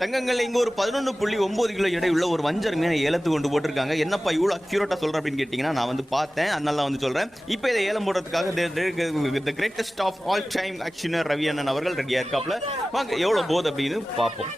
தங்கங்கள்ல இங்க ஒரு 11.9 கிலோ எடை உள்ள ஒரு வஞ்சர் மீனை ஏலத்துக்கு கொண்டு போட்டிருக்காங்க. என்னப்பா இவ்வளவு அக்யூரேட்டா சொல்ற அப்படின்னு கேட்டீங்கன்னா, நான் வந்து பார்த்தேன், அதனால வந்து சொல்றேன். இப்போ இதை ஏலம் போடுறதுக்காக the greatest of all time auctioneer Ravi அண்ணன் அவர்கள் ரெடியா இருக்காப்ல. வாங்க எவ்வளவு போகுது அப்படின்னு பார்ப்போம்.